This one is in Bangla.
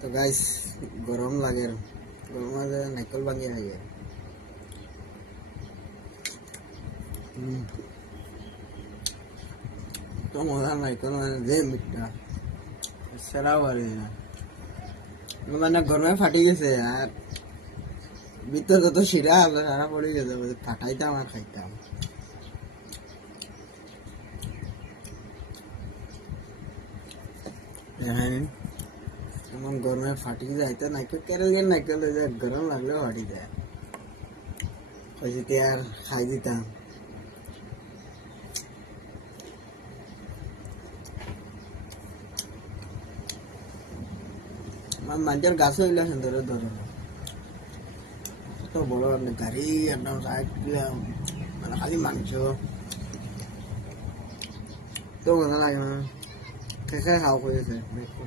তো গাইস গরম লাগে, গরম লাগে নাইকল ভাঙিয়ে খাইয়ে। তো মজা নাইকল মানে যে মিঠা সেরাও পারি না, মানে গরমে ফাটি গেছে আর ভিতর যত শিরা সারা পড়ে গেছে, ফাটাইতাম আর খাইতাম। এমন গরমে ফাটি যায়, তো নাইকেল কেরল গেল নাইকেল গরম লাগলেও ফাটি যায়। ওই আর খাই দিতাম। আমার মাঞ্জার গাছ হইলে সুন্দর ধরে কত বড় গাড়ি একদম সাইড দিলাম, মানে খালি মাংস তো মজা লাগে না, খেয়ে খাওয়া হয়েছে দেখো।